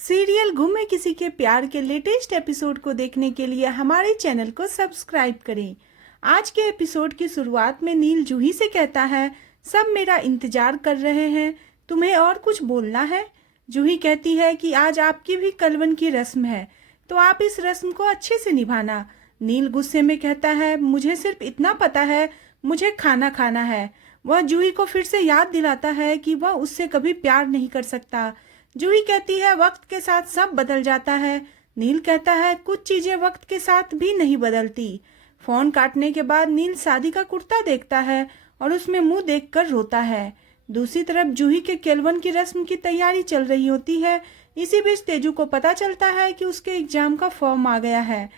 Serial गुम है किसी के प्यार के लेटेस्ट एपिसोड को देखने के लिए हमारे चैनल को सब्सक्राइब करें। आज के एपिसोड की शुरुआत में नील जूही से कहता है, सब मेरा इंतजार कर रहे हैं, तुम्हें और कुछ बोलना है। जूही कहती है कि आज आपकी भी कलवन की रस्म है, तो आप इस रस्म को अच्छे से निभाना। नील गुस्से में कहता है, मुझे सिर्फ इतना पता है, मुझे खाना खाना है। वह जूही को फिर से याद दिलाता है कि वह उससे कभी प्यार नहीं कर सकता। जूही कहती है, वक्त के साथ सब बदल जाता है। नील कहता है, कुछ चीजें वक्त के साथ भी नहीं बदलती। फोन काटने के बाद नील शादी का कुर्ता देखता है और उसमें मुंह देखकर रोता है। दूसरी तरफ जूही के केलवन की रस्म की तैयारी चल रही होती है। इसी बीच तेजू को पता चलता है कि उसके एग्जाम का फॉर्म आ गया है।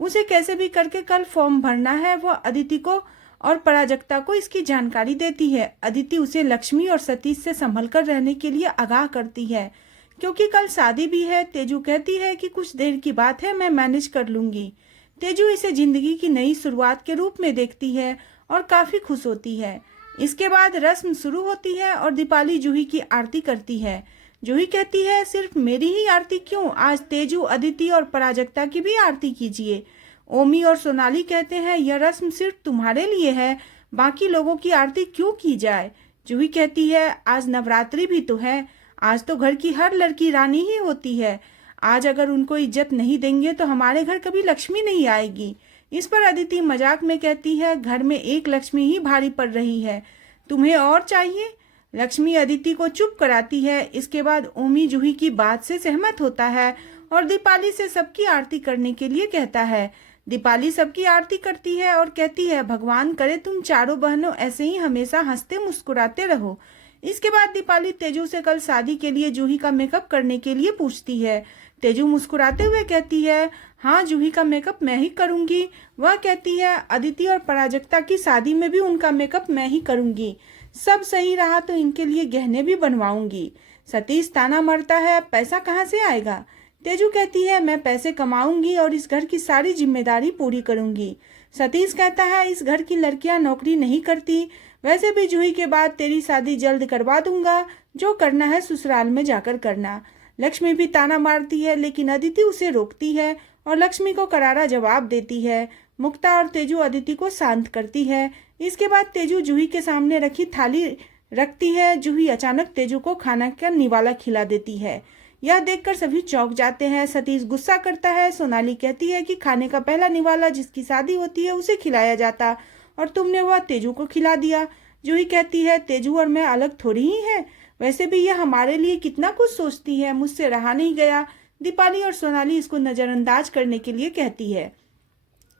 उसे कैसे भी करके कल फॉर्म भरना है। वह अदिति को और पराजक्ता को इसकी जानकारी देती है। अदिति उसे लक्ष्मी और सतीश से संभल कर रहने के लिए आगाह करती है, क्योंकि कल शादी भी है। तेजू कहती है कि कुछ देर की बात है, मैं मैनेज कर लूंगी। तेजू इसे जिंदगी की नई शुरुआत के रूप में देखती है और काफी खुश होती है। इसके बाद रस्म शुरू होती है और दीपाली जूही की आरती करती है। जूही कहती है, सिर्फ मेरी ही आरती क्यों, आज तेजू, अदिति और पराजक्ता की भी आरती कीजिए। ओमी और सोनाली कहते हैं, यह रस्म सिर्फ तुम्हारे लिए है, बाकी लोगों की आरती क्यों की जाए। जूही कहती है, आज नवरात्रि भी तो है, आज तो घर की हर लड़की रानी ही होती है। आज अगर उनको इज्जत नहीं देंगे तो हमारे घर कभी लक्ष्मी नहीं आएगी। इस पर अदिति मजाक में कहती है, घर में एक लक्ष्मी ही भारी पड़ रही है, तुम्हें और चाहिए। लक्ष्मी अदिति को चुप कराती है। इसके बाद ओमी जूही की बात से सहमत होता है और दीपाली से सबकी आरती करने के लिए कहता है। दीपाली सबकी आरती करती है और कहती है, भगवान करे तुम चारों बहनों ऐसे ही हमेशा हंसते मुस्कुराते रहो। इसके बाद दीपाली तेजू से कल शादी के लिए जूही का मेकअप करने के लिए पूछती है। तेजू मुस्कुराते हुए कहती है, हाँ जूही का मेकअप मैं ही करूंगी। वह कहती है, अदिति और पराजक्ता की शादी में भी उनका मेकअप मैं ही करूंगी। सब सही रहा तो इनके लिए गहने भी बनवाऊंगी। सतीश ताना मारता है, पैसा कहाँ से आएगा। तेजू कहती है, मैं पैसे कमाऊंगी और इस घर की सारी जिम्मेदारी पूरी करूंगी। सतीश कहता है, इस घर की लड़कियां नौकरी नहीं करती, वैसे भी जूही के बाद तेरी शादी जल्द करवा दूंगा, जो करना है ससुराल में जाकर करना। लक्ष्मी भी ताना मारती है, लेकिन अदिति उसे रोकती है और लक्ष्मी को करारा जवाब देती है। मुक्ता और तेजू अदिति को शांत करती है। इसके बाद तेजू जूही के सामने रखी थाली रखती है। जूही अचानक तेजू को खाना का निवाला खिला देती है। यह देखकर सभी चौंक जाते हैं। सतीश गुस्सा करता है। सोनाली कहती है कि खाने का पहला निवाला जिसकी शादी होती है उसे खिलाया जाता, और तुमने वह तेजू को खिला दिया। जूही कहती है, तेजू और मैं अलग थोड़ी ही है, वैसे भी यह हमारे लिए कितना कुछ सोचती है, मुझसे रहा नहीं गया। दीपाली और सोनाली इसको नजरअंदाज करने के लिए कहती है।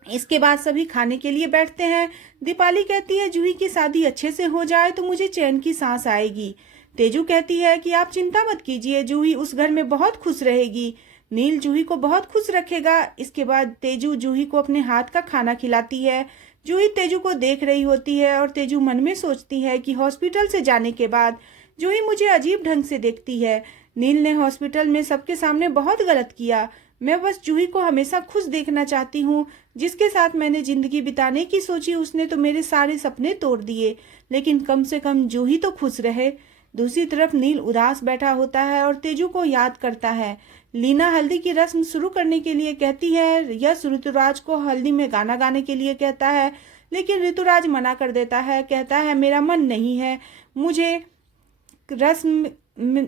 इसके बाद सभी खाने के लिए बैठते हैं। दीपाली कहती है, जूही की शादी अच्छे से हो जाए तो मुझे चैन की सांस आएगी। तेजू कहती है कि आप चिंता मत कीजिए, जूही उस घर में बहुत खुश रहेगी। नील जूही को बहुत खुश रखेगा। इसके बाद तेजू जूही को अपने हाथ का खाना खिलाती है। जूही तेजू को देख रही होती है और तेजू मन में सोचती है कि हॉस्पिटल से जाने के बाद जूही मुझे अजीब ढंग से देखती है। नील ने हॉस्पिटल में सबके सामने बहुत गलत किया। मैं बस जूही को हमेशा खुश देखना चाहती हूँ। जिसके साथ मैंने जिंदगी बिताने की सोची उसने तो मेरे सारे सपने तोड़ दिए, लेकिन कम से कम जूही तो खुश रहे। दूसरी तरफ नील उदास बैठा होता है और तेजू को याद करता है। लीना हल्दी की रस्म शुरू करने के लिए कहती है। यश ऋतुराज को हल्दी में गाना गाने के लिए कहता है, लेकिन ऋतुराज मना कर देता है। कहता है, मेरा मन नहीं है, मुझे रस्म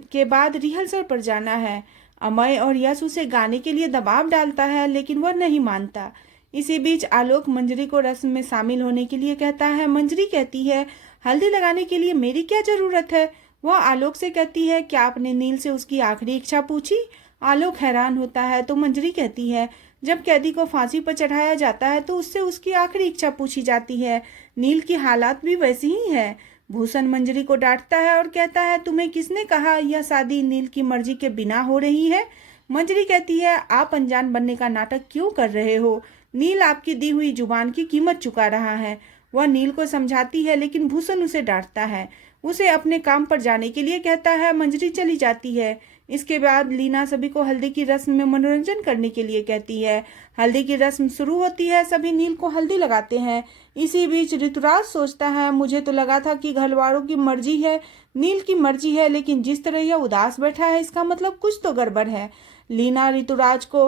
के बाद रिहर्सल पर जाना है। अमय और यश उसे गाने के लिए दबाव डालता है, लेकिन वह नहीं मानता। इसी बीच आलोक मंजरी को रस्म में शामिल होने के लिए कहता है। मंजरी कहती है, हल्दी लगाने के लिए मेरी क्या जरूरत है। वह आलोक से कहती है, क्या आपने नील से उसकी आखिरी इच्छा पूछी। आलोक हैरान होता है तो मंजरी कहती है, जब कैदी को फांसी पर चढ़ाया जाता है तो उससे उसकी आखिरी इच्छा पूछी जाती है। नील की हालात भी वैसी ही है। भूषण मंजरी को डांटता है और कहता है, तुम्हें किसने कहा यह शादी नील की मर्जी के बिना हो रही है। मंजरी कहती है, आप अनजान बनने का नाटक क्यों कर रहे हो। नील आपकी दी हुई जुबान की कीमत चुका रहा है। वह नील को समझाती है, लेकिन भूषण उसे डांटता है। उसे अपने काम पर जाने के लिए कहता है। मंजरी चली जाती है। इसके बाद लीना सभी को हल्दी की रस्म में मनोरंजन करने के लिए कहती है। हल्दी की रस्म शुरू होती है, सभी नील को हल्दी लगाते हैं। इसी बीच ऋतुराज सोचता है, मुझे तो लगा था कि घर वालों की मर्जी है, नील की मर्जी है, लेकिन जिस तरह यह उदास बैठा है इसका मतलब कुछ तो गड़बड़ है। लीना ऋतुराज को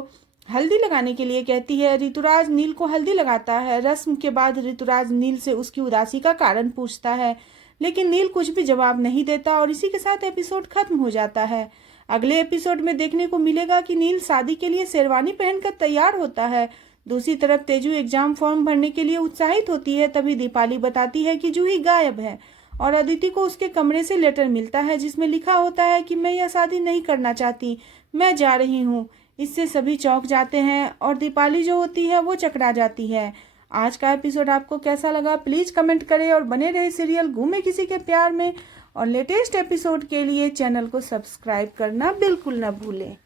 हल्दी लगाने के लिए कहती है। ऋतुराज नील को हल्दी लगाता है। रस्म के बाद ऋतुराज नील से उसकी उदासी का कारण पूछता है, लेकिन नील कुछ भी जवाब नहीं देता और इसी के साथ एपिसोड खत्म हो जाता है। अगले एपिसोड में देखने को मिलेगा कि नील शादी के लिए शेरवानी पहनकर तैयार होता है। दूसरी तरफ तेजू एग्जाम फॉर्म भरने के लिए उत्साहित होती है। तभी दीपाली बताती है कि जूही गायब है और अदिति को उसके कमरे से लेटर मिलता है जिसमें लिखा होता है कि मैं यह शादी नहीं करना चाहती, मैं जा रही हूँ। इससे सभी चौंक जाते हैं और दीपाली जो होती है वो चकरा जाती है। आज का एपिसोड आपको कैसा लगा प्लीज़ कमेंट करें और बने रहे सीरियल घूमे किसी के प्यार में। और लेटेस्ट एपिसोड के लिए चैनल को सब्सक्राइब करना बिल्कुल न भूलें।